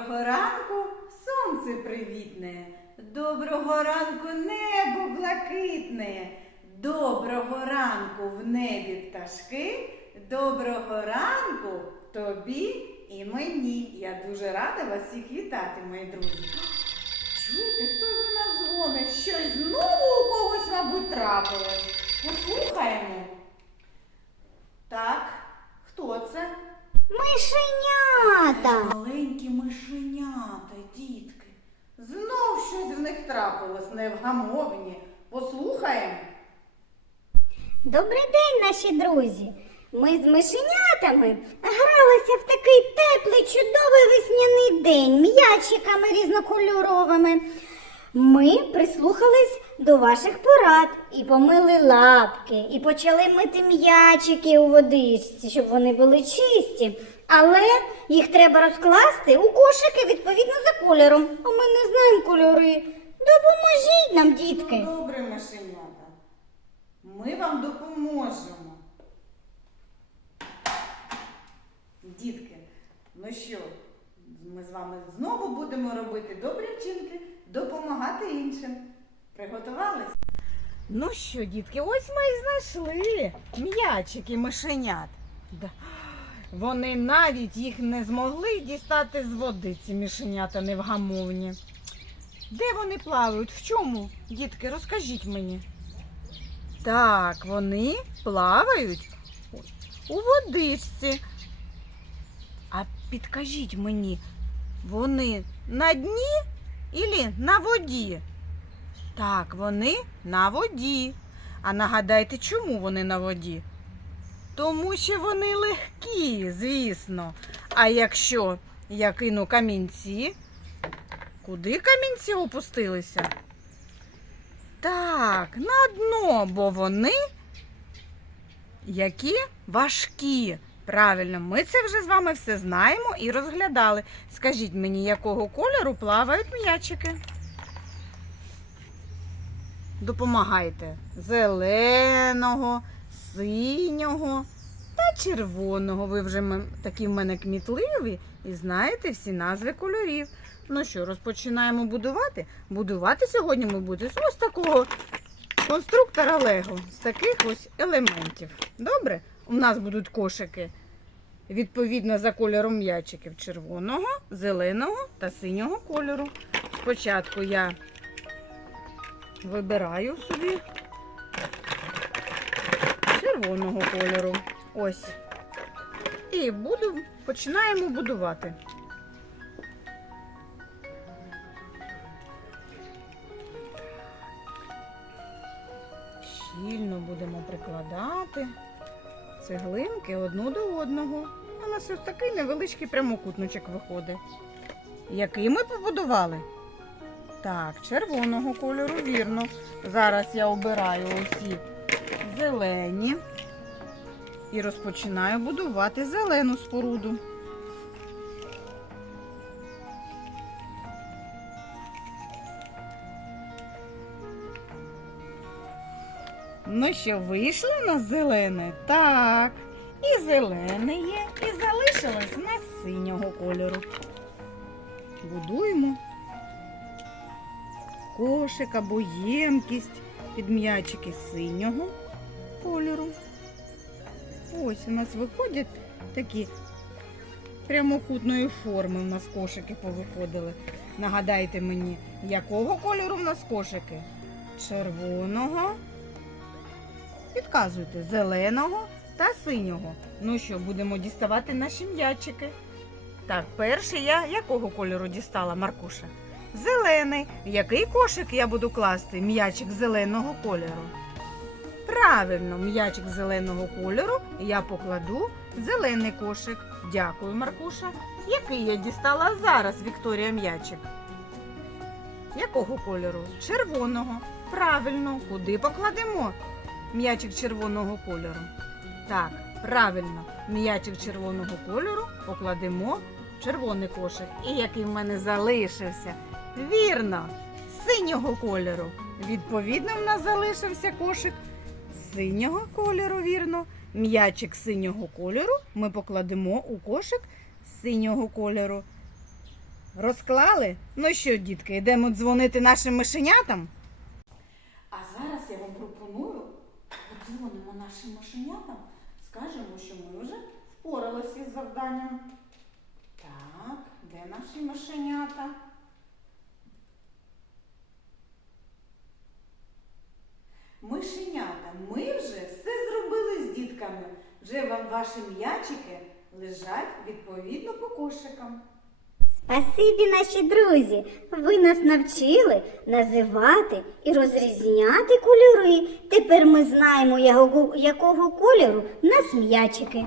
Доброго ранку сонце привітне, доброго ранку небо блакитне, доброго ранку в небі пташки, доброго ранку тобі і мені. Я дуже рада вас всіх вітати, мої друзі. Чуєте, хто до нас дзвонить? Щось знову у когось, мабуть, трапилось. Послухаємо. Так, хто це? Мишенята. Маленькі мишенята, дітки. Знов щось в них трапилось невгамовні. Послухаємо. Добрий день, наші друзі. Ми з мишенятами гралися в такий теплий, чудовий весняний день м'ячиками різнокольоровими. Ми прислухались до ваших порад і помили лапки, і почали мити м'ячики у водичці, щоб вони були чисті. Але їх треба розкласти у кошики відповідно за кольором. А ми не знаємо кольори. Допоможіть нам, дітки. Добре, мишенята. Ми вам допоможемо. Дітки, ну що, ми з вами знову будемо робити добрі вчинки, допомагати іншим. Приготувались? Ну що, дітки, ось ми і знайшли м'ячики мишенят. Да. Вони навіть їх не змогли дістати з води, ці мишенята невгамовні. Де вони плавають? В чому? Дітки, розкажіть мені. Так, вони плавають у водичці. А підкажіть мені, вони на дні і на воді? Так, вони на воді. А нагадайте, чому вони на воді? Тому що вони легкі, звісно. А якщо я кину камінці, куди камінці опустилися? Так, на дно, бо вони які важкі. Правильно, ми це вже з вами все знаємо і розглядали. Скажіть мені, якого кольору плавають м'ячики? Допомагайте. Зеленого, синього та червоного. Ви вже такі в мене кмітливі і знаєте всі назви кольорів. Ну що, розпочинаємо будувати? Будувати сьогодні ми будемо з ось такого конструктора Лего, з таких ось елементів. Добре? У нас будуть кошики відповідно за кольором м'ячиків червоного, зеленого та синього кольору. Спочатку я вибираю собі червоного кольору. Ось. І буду, починаємо будувати. Щільно будемо прикладати цеглинки одну до одного. У нас ось такий невеличкий прямокутничок виходить. Який ми побудували? Так, червоного кольору, вірно. Зараз я обираю усі зелені і розпочинаю будувати зелену споруду. Ну що, вийшло у нас зелене? Так. І зелене є, і залишилось у нас синього кольору. Будуємо кошик або ємкість під м'ячики синього кольору. Ось у нас виходять такі прямокутної форми у нас кошики повиходили. Нагадайте мені, якого кольору в нас кошики? Червоного. Підказуйте, зеленого та синього. Ну що, будемо діставати наші м'ячики. Так, перший я якого кольору дістала, Маркуша? Зелений. Який кошик я буду класти? М'ячик зеленого кольору. Правильно, м'ячик зеленого кольору я покладу зелений кошик. Дякую, Маркуша. Який я дістала зараз, Вікторія м'ячик? Якого кольору? Червоного. Правильно, куди покладемо? М'ячик червоного кольору. Так, правильно, м'ячик червоного кольору покладемо в червоний кошик. І який в мене залишився? Вірно, синього кольору. Відповідно, в нас залишився кошик синього кольору, вірно. М'ячик синього кольору ми покладемо у кошик синього кольору. Розклали? Ну що, дітки, йдемо дзвонити нашим мишенятам? А зараз я вам пропоную подзвонимо нашим мишенятам, скажемо, що ми вже впоралися з завданням. Так, де наші мишенята? Мишенята, ми вже все зробили з дітками. Вже вам ваші м'ячики лежать відповідно по кошикам. Спасибі, наші друзі! Ви нас навчили називати і розрізняти кольори. Тепер ми знаємо, якого, кольору нас м'ячики.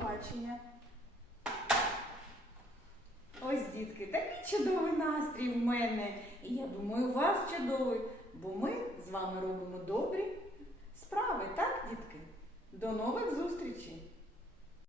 Ось, дітки, такий чудовий настрій в мене. І я думаю, у вас чудовий, бо ми з вами робимо добрі справи, так, дітки? До нових зустрічей!